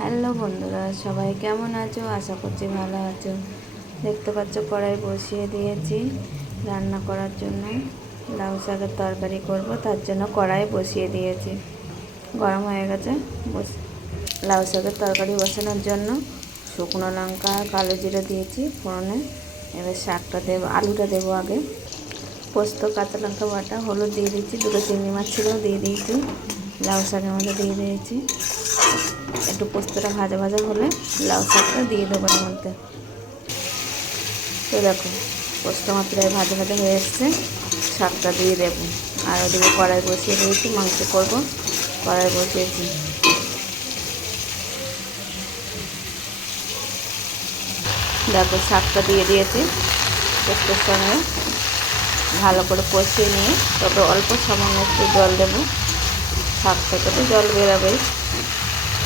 Hello বন্ধুরা, সবাই কেমন আছো? আশা করছি ভালো আছো। দেখতে পাচ্ছ কড়াই বসিয়ে দিয়েছি রান্না করার জন্য। লাউ শাকের তরকারি করব, তার জন্য কড়াই বসিয়ে দিয়েছি। গরম হয়ে গেছে। লাউ শাকের তরকারি বসানোর জন্য শুকনো লঙ্কা আর কালো জিরে দিয়েছি ফোড়নে। এবার শাকটা দেবো, আলুটা দেবো আগে। পোস্ত, কাঁচা লঙ্কা বাটা, হলুদ দিয়ে দিচ্ছি, দুটো চিংড়ি মাছ ছিল দিয়ে দিয়েছি, লাউ শাকের মধ্যে দিয়ে দিয়েছি। একটু পোস্তটা ভাজা ভাজা হলে লাউ শাকটা দিয়ে দেবো এর মধ্যে। তো দেখো পোস্ত মাত্রায় ভাজা ভাজা হয়ে এসছে, শাকটা দিয়ে দেবো। আর ওদিকে কড়াই বসিয়ে দিয়েছি, মাংস করব, কড়াই বসিয়েছি। দেখো শাকটা দিয়ে দিয়েছি পোস্তের সঙ্গে, ভালো করে কষিয়ে নিয়ে তবে অল্প সামান্য একটু জল দেবো। শাক থেকে তো জল বেরোবেই।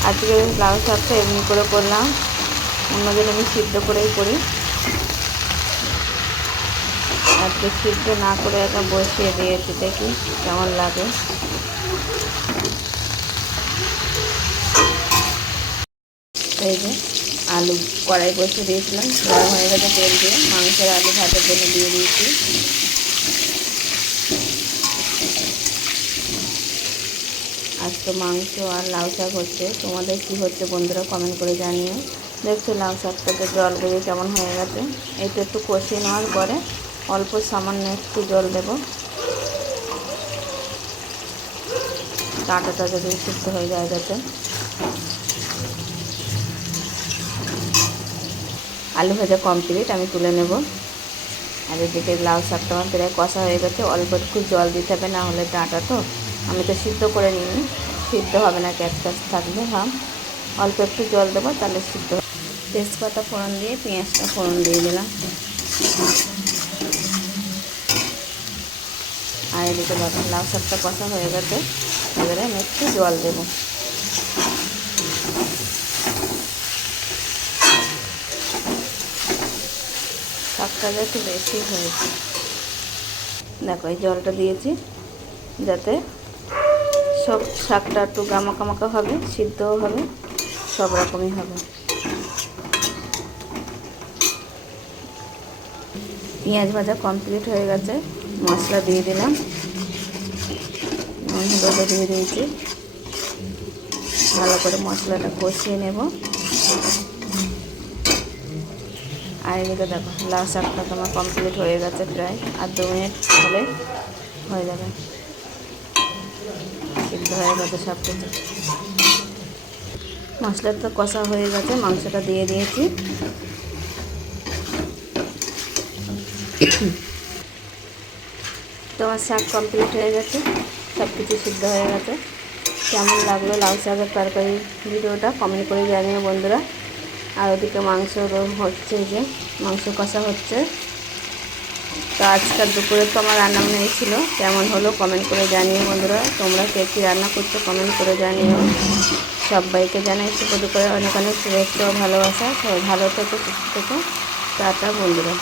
আজকে লাউ শাকটা এমনি করে করলাম, অন্যদিন আমি সিদ্ধ করেই করি। আজকে সিদ্ধ না করে একটা বসিয়ে দিয়েছি, দেখি কেমন লাগে। এই যে আলু কড়াই বসিয়ে দিয়েছিলাম, গরম হয়ে গেছে, তেল দিয়ে মাংসের আলু ভাজার জন্য দিয়ে দিয়েছি। আজকে মাংস আর লাউ শাক হচ্ছে। তোমাদের কী হচ্ছে বন্ধুরা কমেন্ট করে জানিও। দেখছো লাউ শাকটাতে জল বেরিয়ে কেমন হয়ে গেছে। এটা একটু কষিয়ে নেওয়ার পরে অল্প সামান্য একটু জল দেব, ডাঁটাটা যদি সিদ্ধ হয়ে যায় যাতে। আলু ভাজা কমপ্লিট, আমি তুলে নেব। আর এদিকে লাউ শাকটা আমার প্রায় কষা হয়ে গেছে। অল্প একটু জল দিতে হবে, না হলে ডাঁটা তো, আমি তো সিদ্ধ করে নিইনি, সিদ্ধ হবে না, ক্যাচ ক্যাচ থাকবে। হ্যাঁ, অল্প একটু জল দেবো, তাহলে সিদ্ধ। তেজপাতা ফোড়ন দিয়ে পেঁয়াজটা ফোড়ন দিয়ে দিলাম। আর এদিকে লাউ শাকটা কষা হয়ে গেছে, এবারে আমি একটু জল দেবো। শাকটা একটু বেশি হয়েছে, দেখো এই জলটা দিয়েছি যাতে সব শাকটা একটু গামাকামাকা হবে, সিদ্ধও হবে, সব রকমই হবে। পেঁয়াজ ভাজা কমপ্লিট হয়ে গেছে, মশলা দিয়ে দিলাম, হলুদও দিয়ে দিয়েছি। ভালো করে মশলাটা কষিয়ে নেব। আর এদিকে দেখো লাউ শাকটা তোমার কমপ্লিট হয়ে গেছে, প্রায় আর 2 মিনিট হলে হয়ে যাবে, সিদ্ধ হয়ে গেছে সব কিছু। মশলাটা কষা হয়ে গেছে, মাংসটা দিয়ে দিয়েছি। তোমার শাক কমপ্লিট হয়ে গেছে, সব কিছু সিদ্ধ হয়ে গেছে। কেমন লাগলো লাউ শাকের তরকারি ভিডিওটা কমেন্ট করে জানিও বন্ধুরা। আর ওদিকে মাংস হচ্ছে, যে মাংস কষা হচ্ছে। তো আজকাল দুপুরে তো আমার রান্নাবান্না ছিল, কেমন হলো কমেন্ট করে জানিও বন্ধুরা। তোমরা কে কী রান্না করছো কমেন্ট করে জানিও। সবাইকে জানাই শুভ দুপুরে অনেক অনেক শুভেচ্ছা ও ভালোবাসা। সবাই ভালো থেকো, সুস্থ থেকো। টাটা বন্ধুরা।